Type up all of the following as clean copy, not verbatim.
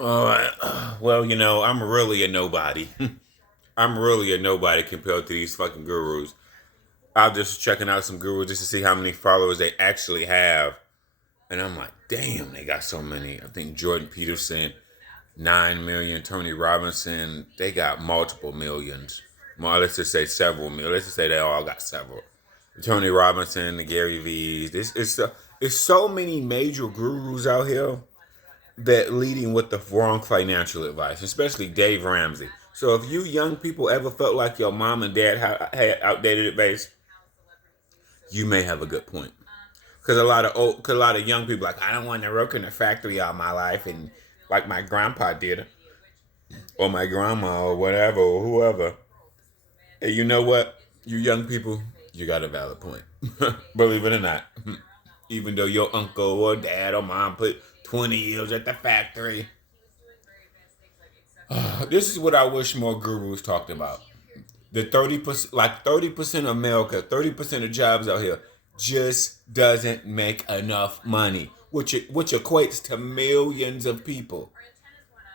Well, I'm really a nobody. I'm really a nobody compared to these fucking gurus. I was just checking out some gurus just to see how many followers they actually have. And I'm like, damn, they got so many. I think Jordan Peterson, 9 million. Tony Robinson, they got multiple millions. More, let's just say several million. Let's just say they all got several. Tony Robinson, the Gary V's. It's so many major gurus out here that leading with the wrong financial advice, especially Dave Ramsey. So if you young people ever felt like your mom and dad had outdated advice, you may have a good point. Because a lot of young people like I don't want to work in a factory all my life, and like my grandpa did, or my grandma, or whatever, or whoever. And you know what, you young people, you got a valid point. Believe it or not, even though your uncle or dad or mom put 20 years at the factory. This is what I wish more gurus talked about. The 30%, like 30% of America, 30% of jobs out here just doesn't make enough money, which equates to millions of people.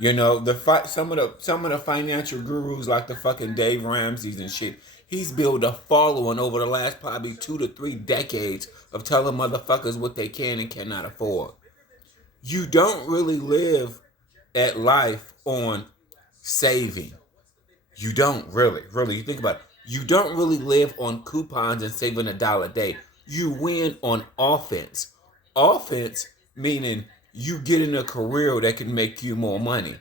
Some of the financial gurus like the fucking Dave Ramsey's and shit. He's built a following over the last probably 2 to 3 decades of telling motherfuckers what they can and cannot afford. You don't really live at life on saving. You don't really. You think about it. You don't really live on coupons and saving $1 a day. You win on offense. Offense meaning you get in a career that can make you more money.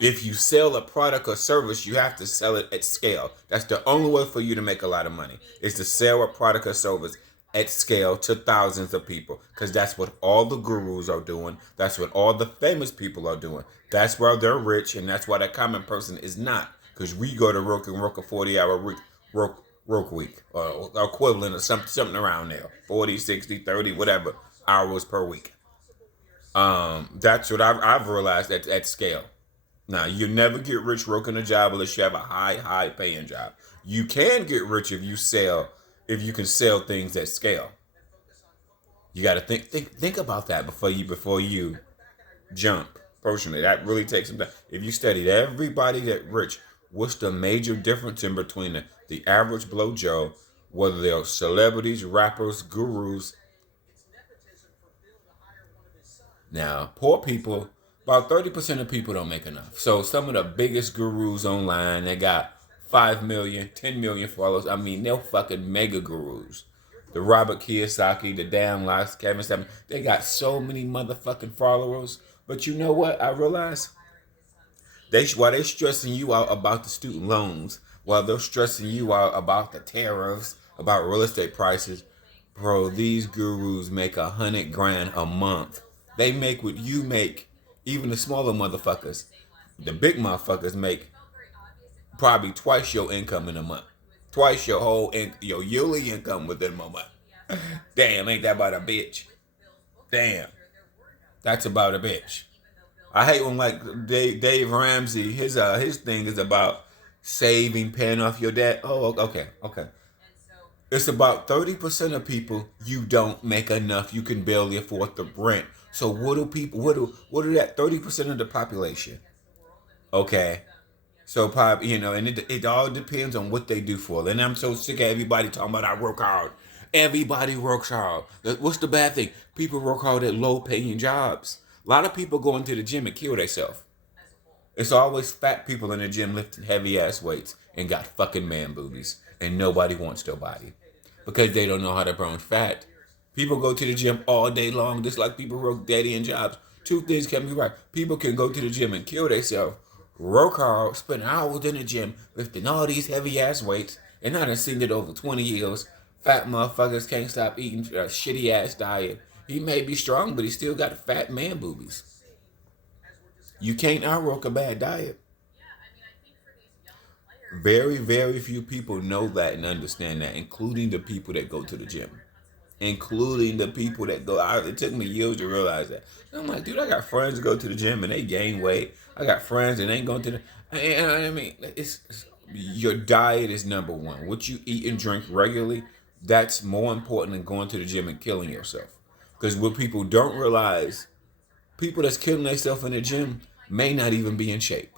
If you sell a product or service, you have to sell it at scale. That's the only way for you to make a lot of money, is to sell a product or service at scale to thousands of people. Because that's what all the gurus are doing. That's what all the famous people are doing. That's why they're rich, and that's why the common person is not. Because we go to work and work a 40-hour week, work week, or equivalent of something around there. 40, 60, 30, whatever hours per week. That's what I've realized at scale. Now, you never get rich working a job unless you have a high paying job. You can get rich if you can sell things at scale. You got to think about that before you jump. Personally, that really takes some time. If you studied everybody that rich, what's the major difference in between the average blow Joe, whether they're celebrities, rappers, gurus? Now, poor people, about 30% of people don't make enough. So some of the biggest gurus online, they got 5 million, 10 million followers. I mean, they're fucking mega gurus. The Robert Kiyosaki, the Dan Locke, Kevin Stephen, they got so many motherfucking followers. But you know what? I realize while they stressing you out about the student loans, while they're stressing you out about the tariffs, about real estate prices, bro, these gurus make 100 grand a month. They make what you make. Even the smaller motherfuckers, the big motherfuckers make probably twice your income in a month, twice your yearly income within a month. Damn, ain't that about a bitch? Damn, that's about a bitch. I hate when like Dave Ramsey, his thing is about saving, paying off your debt. Oh, okay. It's about 30% of people you don't make enough. You can barely afford the rent. So what do people? What are that 30% of the population? Okay, so probably and it all depends on what they do for it. And I'm so sick of everybody talking about I work hard. Everybody works hard. What's the bad thing? People work hard at low paying jobs. A lot of people go into the gym and kill themselves. It's always fat people in the gym lifting heavy ass weights and got fucking man boobies, and nobody wants their body because they don't know how to burn fat. People go to the gym all day long, just like people work daddy and jobs. Two things can be right. People can go to the gym and kill themselves, work hard, spend hours in the gym lifting all these heavy ass weights, and I done seen it over 20 years. Fat motherfuckers can't stop eating a shitty ass diet. He may be strong, but he still got fat man boobies. You can't outwork a bad diet. Very, very few people know that and understand that, including the people that go to the gym. Including the people that go out. It took me years to realize that. I'm like, dude, I got friends that go to the gym and they gain weight. I got friends that ain't going to the. I mean, it's your diet is number one. What you eat and drink regularly, that's more important than going to the gym and killing yourself. Because what people don't realize, People that's killing themselves in the gym may not even be in shape.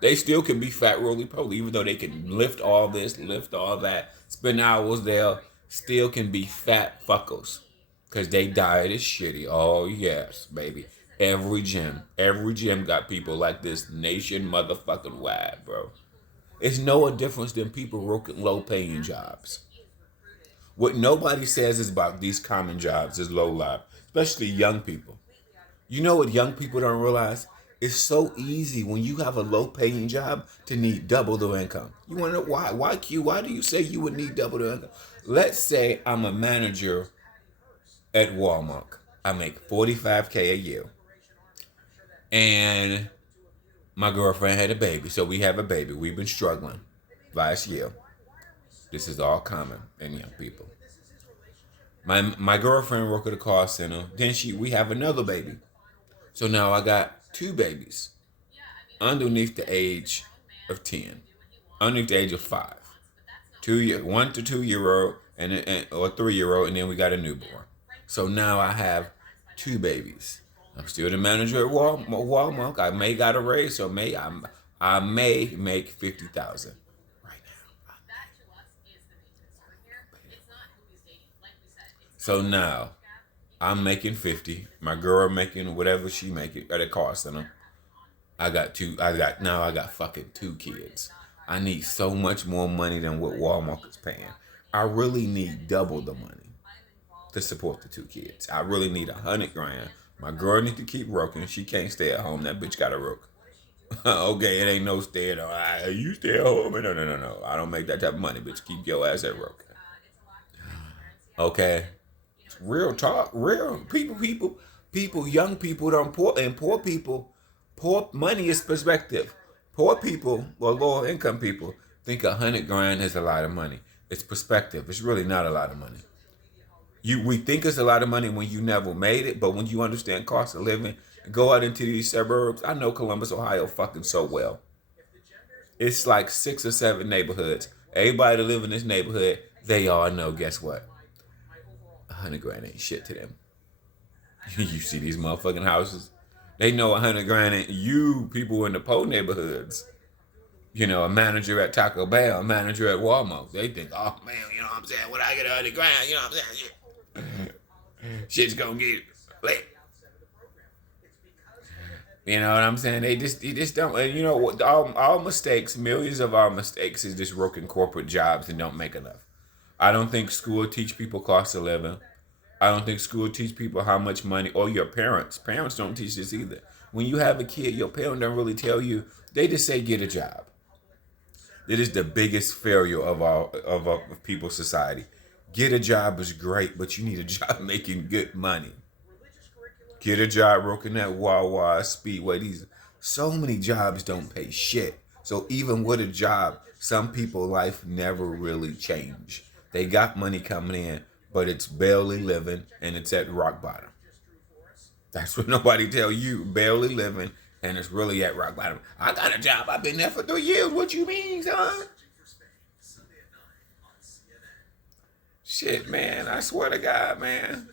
They still can be fat roly poly, even though they can lift all this, lift all that, spend hours there, still can be fat fuckers. Cause they diet is shitty. Oh yes, baby. Every gym got people like this nation motherfucking wide, bro. It's no difference than people working low paying jobs. What nobody says is about these common jobs is low life, especially young people. You know what young people don't realize? It's so easy when you have a low paying job to need double the income. You want to know why? Why Q? Why do you say you would need double the income? Let's say I'm a manager at Walmart. I make 45K a year. And my girlfriend had a baby, so we have a baby. We've been struggling last year. This is all common in young people. My girlfriend worked at a call center. Then we have another baby. So now I got two babies underneath the age of 10, underneath the age of 5. 1 to 2 year old or 3 year old, and then we got a newborn. So now I have two babies. I'm still the manager at Walmart. I may got a raise, so I may make 50,000 right now. So now I'm making 50. My girl making whatever she making at a car center. I got fucking two kids. I need so much more money than what Walmart is paying. I really need double the money to support the two kids. I really need 100 grand. My girl needs to keep working. She can't stay at home. That bitch got to work. Okay, it ain't no stay at home. You stay at home. No. I don't make that type of money, bitch. Keep your ass at work. Okay. Real talk. Real people, young people don't poor people. Poor money is perspective. Poor people or lower income people think 100 grand is a lot of money. It's perspective. It's really not a lot of money. We think it's a lot of money when you never made it, but when you understand cost of living, go out into these suburbs. I know Columbus, Ohio fucking so well. It's like 6 or 7 neighborhoods. Everybody that live in this neighborhood, they all know, guess what? 100 grand ain't shit to them. You see these motherfucking houses? They know 100 grand ain't you people in the poor neighborhoods. You know, a manager at Taco Bell, a manager at Walmart. They think, oh man, you know what I'm saying? When I get 100 grand, you know what I'm saying? Shit's gonna get lit. You know what I'm saying? They just don't. You know, all mistakes, millions of our mistakes, is just working corporate jobs and don't make enough. I don't think school teach people cost of living. I don't think school teach people how much money, or your parents. Parents don't teach this either. When you have a kid, your parent don't really tell you. They just say get a job. That is the biggest failure of people's society. Get a job is great, but you need a job making good money. Get a job working at Wawa, Speedway. So many jobs don't pay shit. So even with a job, some people life never really change. They got money coming in, but it's barely living and it's at rock bottom. That's what nobody tell you. Barely living and it's really at rock bottom. I got a job. I've been there for 3 years. What you mean, son? Shit, man. I swear to God, man.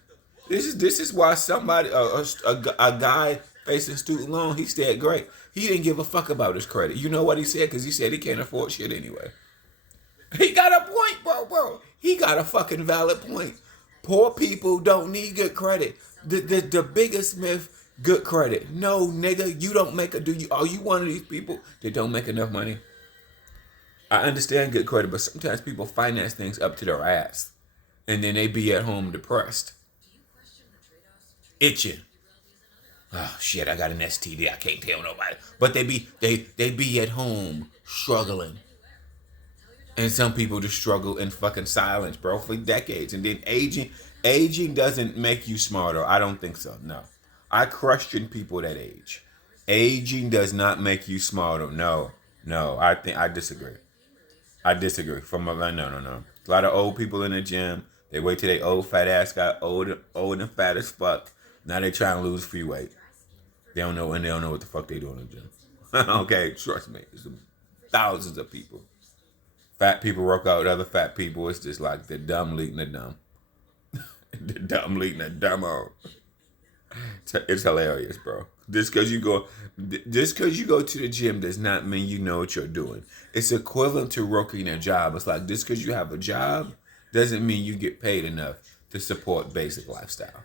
This is why somebody, a guy facing student loan, he stayed great. He didn't give a fuck about his credit. You know what he said? Because he said he can't afford shit anyway. He got a point, bro. He got a fucking valid point. Poor people don't need good credit. The biggest myth, good credit. No, nigga, you don't make are you one of these people that don't make enough money? I understand good credit, but sometimes people finance things up to their ass. And then they be at home depressed. Itching. Oh shit, I got an STD. I can't tell nobody. But they be at home struggling. And some people just struggle in fucking silence, bro, for decades. And then aging doesn't make you smarter. I don't think so. No. I question people that age. Aging does not make you smarter. No. I disagree. No. A lot of old people in the gym, they wait till they old fat ass got old and fat as fuck. Now they trying to lose free weight. They don't know what the fuck they doing in the gym. Okay, trust me. It's thousands of people. Fat people work out with other fat people. It's just like the dumb leading the dumb. The dumb leading the dumber. It's hilarious, bro. Just because you go to the gym does not mean you know what you're doing. It's equivalent to working a job. It's like just because you have a job doesn't mean you get paid enough to support basic lifestyle.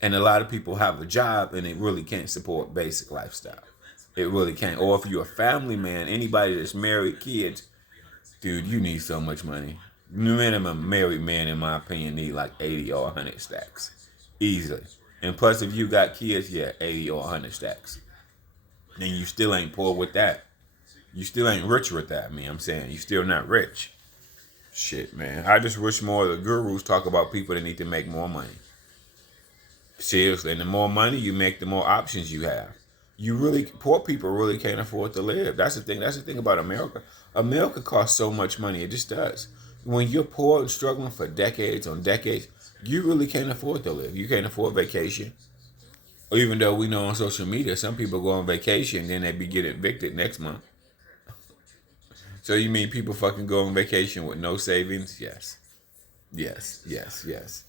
And a lot of people have a job and it really can't support basic lifestyle. It really can't. Or if you're a family man, anybody that's married, kids, dude, you need so much money. Minimum married man, in my opinion, need like 80 or 100 stacks. Easily. And plus, if you got kids, yeah, 80 or 100 stacks. And you still ain't poor with that. You still ain't rich with that, man. I'm saying you still not rich. Shit, man. I just wish more of the gurus talk about people that need to make more money. Seriously, and the more money you make, the more options you have. Poor people really can't afford to live. That's the thing. That's the thing about America. America costs so much money. It just does. When you're poor and struggling for decades on decades, you really can't afford to live. You can't afford vacation. Even though we know on social media, some people go on vacation, then they be getting evicted next month. So you mean people fucking go on vacation with no savings? Yes. Yes, yes, yes.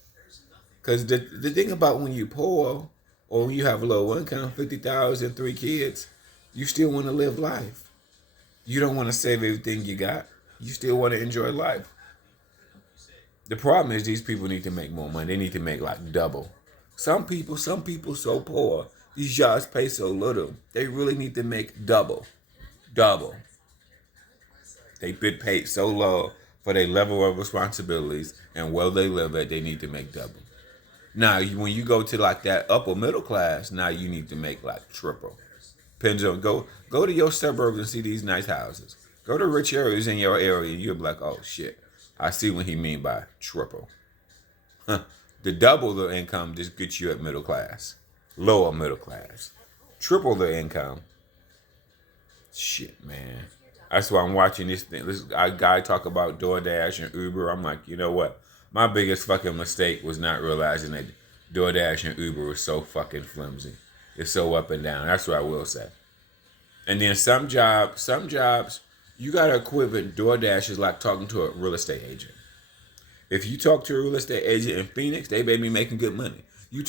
Because the thing about when you're poor or when you have a low income, 50,000, 3 kids, you still want to live life. You don't want to save everything you got. You still want to enjoy life. The problem is these people need to make more money. They need to make like double. Some people so poor. These jobs pay so little. They really need to make double. Double. They've been paid so low for their level of responsibilities and where they live at, they need to make double. Now, when you go to like that upper middle class, now you need to make like triple. Depends on go to your suburbs and see these nice houses. Go to rich areas in your area, and you'll be like, oh shit, I see what he mean by triple. Huh. The double the income just gets you at middle class, lower middle class. Triple the income. Shit, man. That's why I'm watching this thing. This guy talk about DoorDash and Uber. I'm like, you know what? My biggest fucking mistake was not realizing that DoorDash and Uber was so fucking flimsy. It's so up and down. That's what I will say. And then some jobs, you gotta equivalent DoorDash is like talking to a real estate agent. If you talk to a real estate agent in Phoenix, they may be making good money. And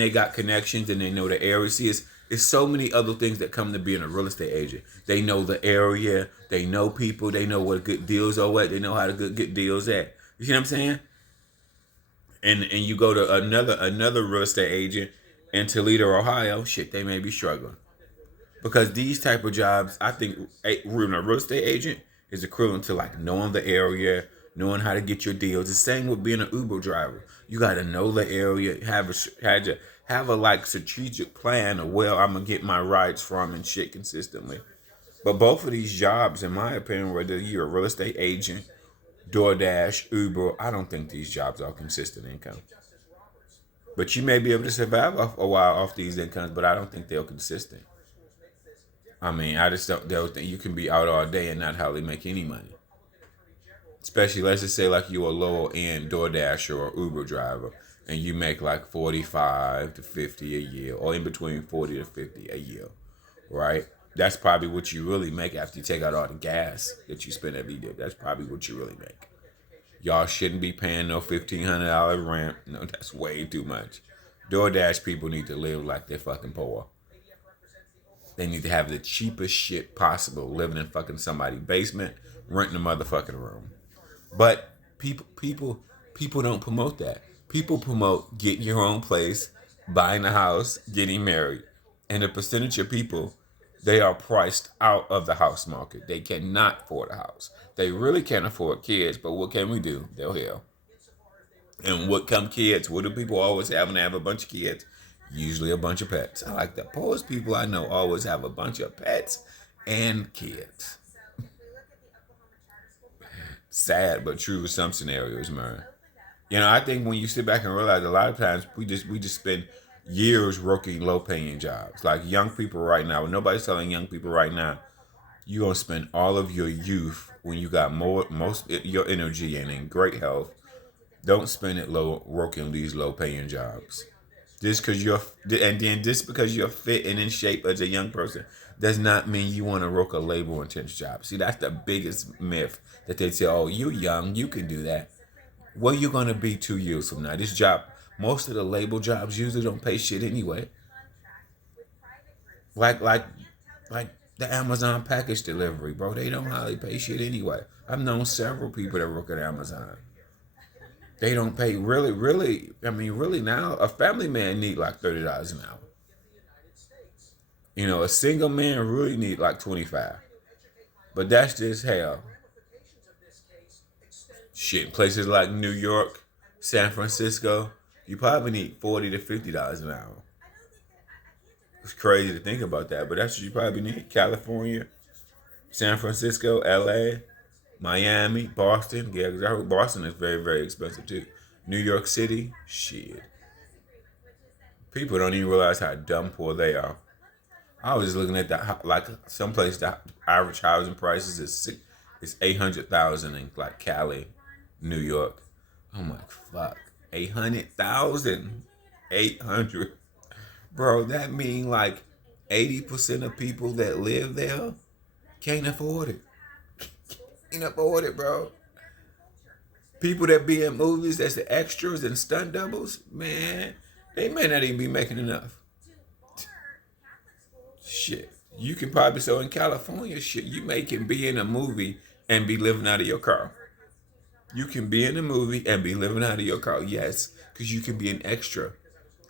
they got connections and they know the area. See, it's so many other things that come to being a real estate agent. They know the area, they know people, they know what good deals are at, they know how to get deals at. You see what I'm saying? And you go to another real estate agent in Toledo, Ohio, shit, they may be struggling. Because these type of jobs, I think a real estate agent is equivalent to like knowing the area, knowing how to get your deals. The same with being an Uber driver. You got to know the area, have a like strategic plan of where I'm gonna get my rides from and shit consistently. But both of these jobs, in my opinion, whether you're a real estate agent, DoorDash, Uber, I don't think these jobs are consistent income. But you may be able to survive off a while off these incomes, but I don't think they're consistent. I mean, I just don't think you can be out all day and not hardly make any money. Especially, let's just say like you're a lower end DoorDash or Uber driver and you make like 45 to 50 a year or in between 40 to 50 a year, right? That's probably what you really make after you take out all the gas that you spend every day. That's probably what you really make. Y'all shouldn't be paying no $1,500 rent. No, that's way too much. DoorDash people need to live like they're fucking poor. They need to have the cheapest shit possible, living in fucking somebody's basement, renting a motherfucking room. But people don't promote that. People promote getting your own place, buying a house, getting married. And the percentage of people, they are priced out of the house market. They cannot afford a house. They really can't afford kids, but what can we do? They'll hell. And what come kids? What do people always have when they have a bunch of kids? Usually a bunch of pets. I like the poorest people I know always have a bunch of pets and kids. Sad but true for some scenarios, man. You know, I think when you sit back and realize a lot of times we just spend years working low paying jobs. Like young people right now, nobody's telling young people right now, you're gonna spend all of your youth when you got most your energy and in great health. Don't spend it low working these low paying jobs. Just because you're fit and in shape as a young person does not mean you want to work a labor intense job. See, that's the biggest myth that they say, oh, you're young, you can do that. What are you going to be 2 years from now? This job, Most of the label jobs usually don't pay shit anyway. Like like like the Amazon package delivery, bro. They don't hardly pay shit anyway. I've known several people that work at Amazon. They don't pay really. I mean, really now, a family man need like $30 an hour. You know, a single man really need like 25. But that's just hell. Shit, places like New York, San Francisco, you probably need $40 to $50 an hour. It's crazy to think about that, but that's what you probably need. California, San Francisco, LA, Miami, Boston. Yeah, because I heard Boston is very, very expensive too. New York City, shit. People don't even realize how dumb poor they are. I was just looking at that, like someplace the average housing prices is 800,000 in like Cali, New York. I'm like, fuck, 800,000, 800, bro. That mean like 80% of people that live there can't afford it. Can't afford it, bro. People that be in movies that's the extras and stunt doubles, man, they may not even be making enough. Shit. You can probably, so in California, shit, can be in a movie and be living out of your car. You can be in a movie and be living out of your car, yes, because you can be an extra.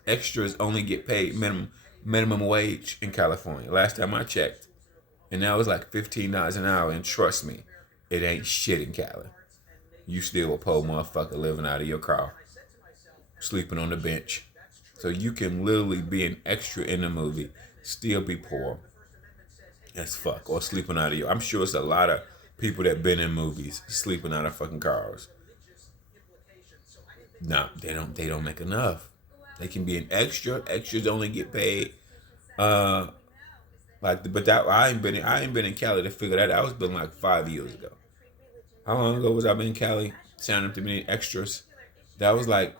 Extras only get paid minimum wage in California. Last time I checked, and that was like $15 an hour. And trust me, it ain't shit in Cali. You still a poor motherfucker living out of your car, sleeping on the bench. So you can literally be an extra in a movie, still be poor as fuck, or sleeping out of your. I'm sure it's a lot of people that been in movies sleeping out of fucking cars. No, they don't. They don't make enough. They can be an extra. Extras only get paid. Uh, but that I ain't been in Cali to figure that out. It's been like 5 years ago. How long ago was I been in Cali? Signing up to be extras. That was like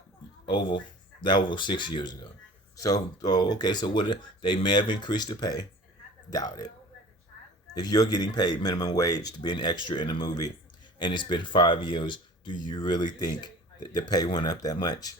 over 6 years ago. So, okay. So what? They may have increased the pay. Doubt it. If you're getting paid minimum wage to be an extra in a movie, and it's been 5 years, do you really think that the pay went up that much?